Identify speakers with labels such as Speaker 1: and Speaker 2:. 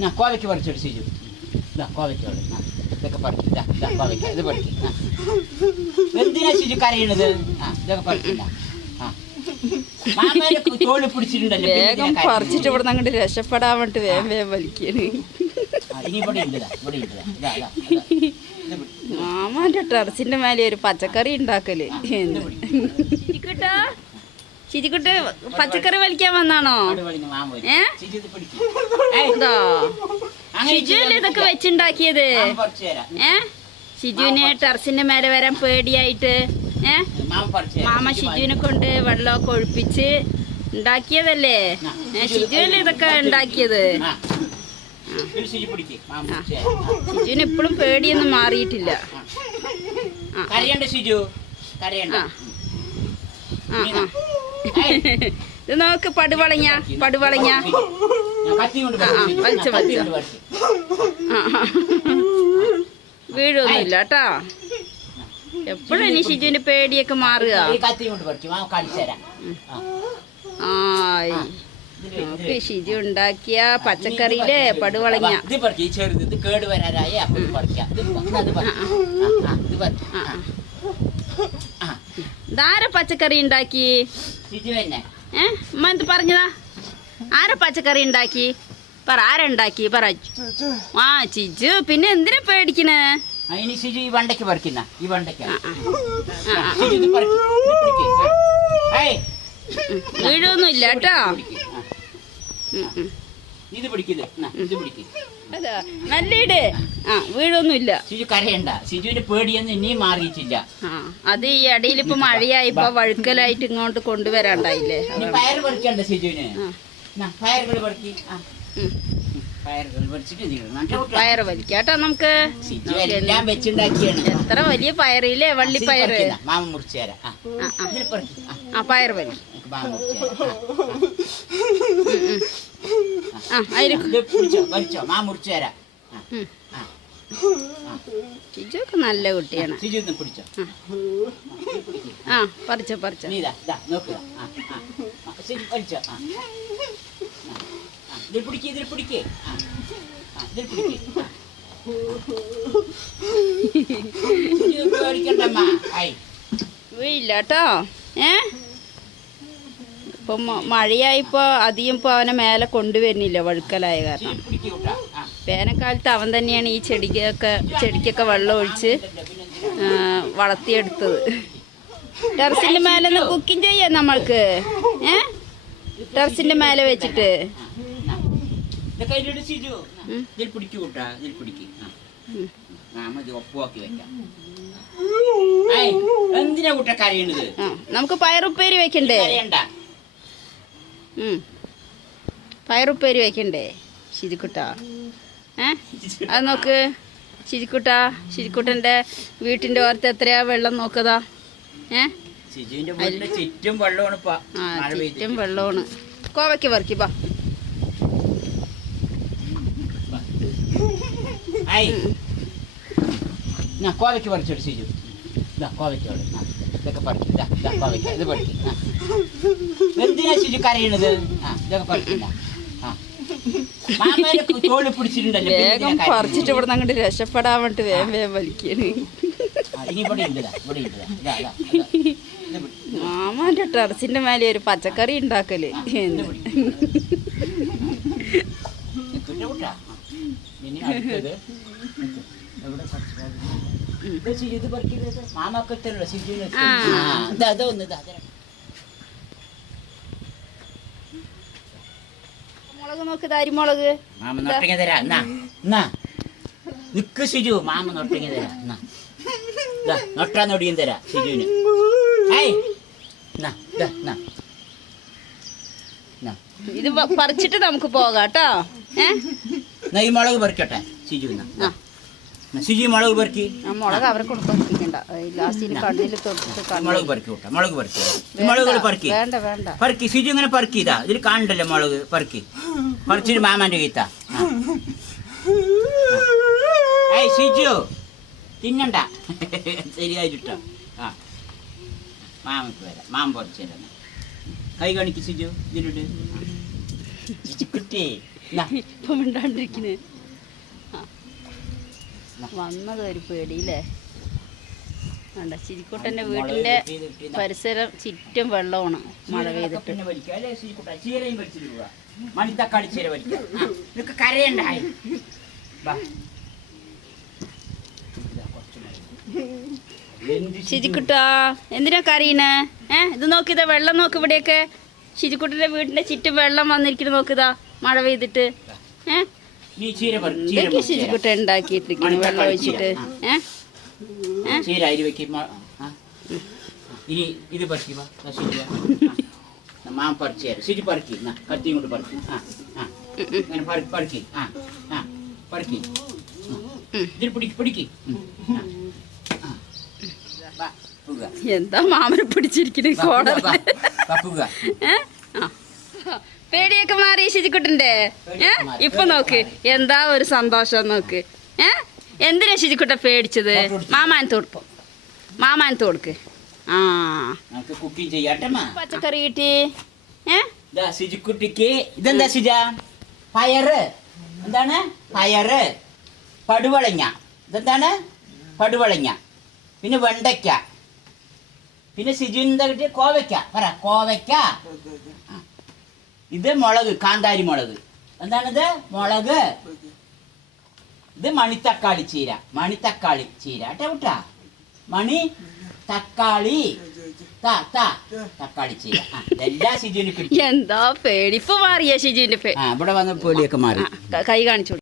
Speaker 1: ഞാൻ കോവയ്ക്ക് ഇതാ കോവയ്ക്കോട് ആ, ഇതൊക്കെ പറിക്കും ഇതാ ഇതാ കോവയ്ക്ക ഇത് പറിക്കും ആ. എന്തിനാ സിജു കരയണത്? ആ ഇതൊക്കെ പറിക്കില്ല ആ. മാമേനെ തോളി പിടിച്ചിട്ടുണ്ടല്ലോ. പിന്നെ
Speaker 2: വേഗം പറിച്ചിട്ട്? ഇവിടെ അങ്ങോട്ട് രക്ഷപ്പെടാൻ വേണ്ടി വേഗം വേഗം വലിക്കാണ്. മാമാന്റെ ടെറസിന്റെ മേലെ ഒരു പച്ചക്കറി ഉണ്ടാക്കൽ. എന്ത്? ചിരിക്കുട്ടാ പച്ചക്കറി വലിക്കാൻ വന്നാണോ?
Speaker 1: അവിടെ വലിഞ്ഞ് മാമ വരും.
Speaker 2: ഏ?
Speaker 1: സിജു ഇത് പിടിക്ക്. ഏയ്,
Speaker 2: ഇതാ
Speaker 1: അങ്ങനെ
Speaker 2: ഷിജുവല്ലേ ഇതൊക്കെ വെച്ചുണ്ടാക്കിയത്? ഏ? ഷിജുവിന് ടെറസിന്റെ മേലെ വരാൻ പേടിയായിട്ട് ഏ?
Speaker 1: മാമ
Speaker 2: ഷിജുവിനെ കൊണ്ട് വെള്ളമൊക്കെ ഒഴിപ്പിച്ച് ഉണ്ടാക്കിയതല്ലേ? ഷിജുവല്ലേ ഇതൊക്കെ ഉണ്ടാക്കിയത്. ഷിജുവിന് ഇപ്പോഴും പേടിയൊന്നും മാറിയിട്ടില്ല. ആ. ആ. ഇത് നോക്ക് പടുവളഞ്ഞ
Speaker 1: പടുവളഞ്ഞ.
Speaker 2: വലിച്ച് വലിച്ച്. വീഴൊന്നുമില്ല കേട്ടാ. എപ്പോഴും ഇനി ഷിജുവിന്റെ പേടിയൊക്കെ മാറുക?
Speaker 1: വെയ്.
Speaker 2: ഷിജു ഉണ്ടാക്കിയ പച്ചക്കറിയിൽ പടുവളഞ്ഞ.
Speaker 1: ഇത് പറിക്ക് ഈ ചെറുത്. ഇത് കേട് വരാറായി അപ്പൊ ഇത് പറിക്കാം. ഇത് പ- ഇത് പറിക്ക്. ആ,
Speaker 2: ഇതാര പച്ചക്കറി ഉണ്ടാക്കി? ഏ? ഉമ്മ എന്ത് പറഞ്ഞതാ? ആരാ പച്ചക്കറി ഉണ്ടാക്കി? പറ ആരുണ്ടാക്കി പറ. ആ ചിജു പിന്നെ എന്തിനാ പേടിക്കണേ?
Speaker 1: ഇനി സിജു ഈ വണ്ടയ്ക്ക് പറിക്കുന്ന ഈ വണ്ടയ്ക്ക്.
Speaker 2: വീഴൊന്നുമില്ല കേട്ടോ.
Speaker 1: ഇത് പിടിക്കിത് ഇത്. പിടിക്ക്.
Speaker 2: അതാ നല്ല ഇട് ആ വീഴൊന്നുമില്ല
Speaker 1: സിജു കരയണ്ട. സിജുവിന്റെ പേടിയൊന്നും ഇനിയും മാറിയിട്ടില്ല.
Speaker 2: ആ അത് ഈ ഇടയിൽ ഇപ്പൊ മഴയായി ഇപ്പൊ വഴുക്കലായിട്ട് ഇങ്ങോട്ട് കൊണ്ടുവരാണ്ടായില്ലേ?
Speaker 1: പയർ പറിക്കണ്ട സിജുവിന്.
Speaker 2: ആ.
Speaker 1: നാ, പയറുകൾ പറിക്ക്.
Speaker 2: പയറ് വലിക്കാട്ടോ നമുക്ക്.
Speaker 1: എല്ലാം വെച്ചുണ്ടാക്കിയാണ്.
Speaker 2: എത്ര വലിയ പയറില്ലേ?
Speaker 1: വള്ളി പയറ്. മാമ മുറിച്ച് തരാം. ആ.
Speaker 2: പയർ ആ.
Speaker 1: ആ,
Speaker 2: ആ പയറ് വലി
Speaker 1: എനിക്ക് മാമ മുറിച്ച് മുറിച്ച് തരാം.
Speaker 2: നല്ല കുട്ടിയാണ്. ആ പറിച്ചോ പറിച്ചോ.
Speaker 1: ഇതിൽ പിടിക്ക് ഇതിൽ ഇതിൽ
Speaker 2: കേട്ടോ. ഇപ്പൊ മഴയായിപ്പോ അധികം ഇപ്പൊ അവനെ മേലെ കൊണ്ടുവരുന്നില്ല വഴുക്കലായ കാരണം. വേനൽക്കാലത്ത് അവൻ തന്നെയാണ് ഈ ചെടിക്കൊക്കെ ചെടിക്കൊക്കെ വെള്ളം ഒഴിച്ച് വളർത്തിയെടുത്തത്. ടെറസിന്റെ മേലെ ഒന്ന് കുക്കിംഗ് ചെയ്യാം നമ്മൾക്ക്. ഏ? ടെറസിന്റെ മേലെ വെച്ചിട്ട്. നമുക്ക് പയറുപ്പേരി വെക്കണ്ടേ. പയറുപ്പേരി വയ്ക്കണ്ടേ ശിരിക്കുട്ട. ഏ? അത് നോക്ക്. ശിരിക്കുട്ട ശിരിക്കുട്ടന്റെ വീട്ടിന്റെ ഓരത്ത് എത്രയാ വെള്ളം നോക്കതാ? ഏ?
Speaker 1: ചുറ്റും വെള്ളമാണ്
Speaker 2: ആ ചുറ്റും വെള്ളമാണ്. കോവയ്ക്ക് പറിക്കി ബാ
Speaker 1: ഐ. ഞാൻ കോവയ്ക്ക് പറിച്ചോട് സിജു ഇതാ കോവയ്ക്കോട് ആ, ഇതൊക്കെ പറിക്കും. ഇതാ ഇതാ കോവയ്ക്ക. ഇത് പറിക്കും. ആ. എന്തിനാ സിജു കരയണത് ആ ഇതൊക്കെ പറിക്കില്ല ആ. മാമേനെ തോളി പിടിച്ചിട്ടുണ്ടല്ലോ.
Speaker 2: വേഗം പറിച്ചിട്ട് ഇവിടെ അങ്ങോട്ട് രക്ഷപ്പെടാൻ വേണ്ടി വേഗം വേഗം വലിക്കാണ്. മാമാന്റെ ടെറസിന്റെ മേലെ ഒരു പച്ചക്കറി
Speaker 1: ഉണ്ടാക്കൽ. എവിടെ? ഇത് സിജുവിന്.
Speaker 2: മുളക് നോക്ക് അരിമുളക്
Speaker 1: മാമ നൊട്ടങ്ങ തരാ എന്നാ എന്നാ. നിക്ക് സിജു മാമ നൊട്ടങ്ങ തരാ എന്നാ. നൊട്ടാ നൊടിയും തരാ സിജുവിന് ഇതാ
Speaker 2: പറിച്ചിട്ട് നമുക്ക് പോകാം കേട്ടോ. ഏ?
Speaker 1: എന്നാ മുളക് പറിക്കട്ടെ സിജു
Speaker 2: ആ.
Speaker 1: എന്നാ, സിജു മുളക് പറിക്ക്.
Speaker 2: മുളക് അവരെ ലാസ്റ്റിന് കണ്ണിൽ തൊട്ടിട്ട്
Speaker 1: മുളക് പറിക്ക് മുളക് പറിക്ക് മുളകുകൾ പറിക്ക്.
Speaker 2: വേണ്ട വേണ്ട.
Speaker 1: പറക്കി. സിജു ഇങ്ങനെ പറക്കി ഇതാ. ഇതിൽ കാണണ്ടല്ലോ മുളക് പറക്കി? പറിച്ചിട്ട് മാമാന്റെ കീത്ത. ഏയ് സിജു തിന്നണ്ട. ശരിയായിട്ടോ ആ. മാമക്ക് വരാം. മാമ പറിച്ചു തരാം കൈ കാണിക്ക് സിജു ഇതിലുണ്ട് കുട്ടി.
Speaker 2: ഇപ്പൊ മിണ്ടാണ്ടിരിക്കണ് ആ. വന്നത് ഒരു പേടിയില്ലേ? വേണ്ട ചിരിക്കുട്ടന്റെ വീട്ടിന്റെ പരിസരം ചുറ്റും വെള്ളമാണ് മഴ പെയ്തിട്ട്.
Speaker 1: മണിത്തക്കാളി ചീര കരയണ്ടായി.
Speaker 2: ശിജിക്കുട്ടാ എന്തിനാ കരയണേ? ഏ ഇത് നോക്കിയതാ വെള്ളം നോക്ക് ഇവിടെയൊക്കെ. ശിജിക്കുട്ടന്റെ വീടിന്റെ ചുറ്റും വെള്ളം വന്നിരിക്കുന്നു നോക്കിതാ മഴ പെയ്തിട്ട്. ഏ എന്തൊക്കെ ഉണ്ടാക്കിയിട്ടിരിക്കുന്നു? വെള്ളം ഒഴിച്ചിട്ട് ഏ? ഏ?
Speaker 1: ചീര അരി വെക്കും ഇനി ഇത് പറിക്കുക. മാം പറിച്ചു തരാം. ശരി പറിക്കി. എന്നാ കത്തി കൊണ്ട് പറിക്കി. ആ ആ. ഇങ്ങനെ പറി പറിക്കി. ആ ആ. പറിക്കി. ഇതിൽ പിടിക്ക് പിടിക്ക്.
Speaker 2: എന്താ മാമനെ പിടിച്ചിരിക്കണേ
Speaker 1: വാ,
Speaker 2: പേടിയൊക്കെ മാറി ശിജിക്കുട്ടന്റെ ഏ? ഇപ്പൊ നോക്ക്. എന്താ ഒരു സന്തോഷം നോക്ക്. ഏ? എന്തിനാ ശിജിക്കുട്ട പേടിച്ചത്? മാമാനത്ത് കൊടുപ്പം. മാമാനത്ത് കൊടുക്ക്. ആ. പച്ചക്കറി കിട്ടി. ഏ?
Speaker 1: ഇതെന്താ ശിജ പയറ്. എന്താണ്? പയറ്. പടുവളങ്ങ. ഇതെന്താണ്? പടുവളങ്ങ. പിന്നെ വെണ്ടയ്ക്ക. പിന്നെ ശിജുവിന് എന്താ കിട്ടിയ? കോവയ്ക്ക. പറ കോവയ്ക്ക. ഇത് മുളക് കാന്താരി മുളക്. എന്താണിത്? മുളക്. ഇത് മണിത്തക്കാളി ചീര. മണിത്തക്കാളി ചീര. കേട്ടോ കുട്ടാ? മണി തക്കാളി. തക്കാളി ചീര. എല്ലാ കിട്ടി.
Speaker 2: എന്താ പേടി. ഇപ്പൊ മാറിയ ഷിജുവിന്റെ പേ
Speaker 1: ആ ഇവിടെ വന്ന പേടിയൊക്കെ മാറി.
Speaker 2: കൈ കാണിച്ചു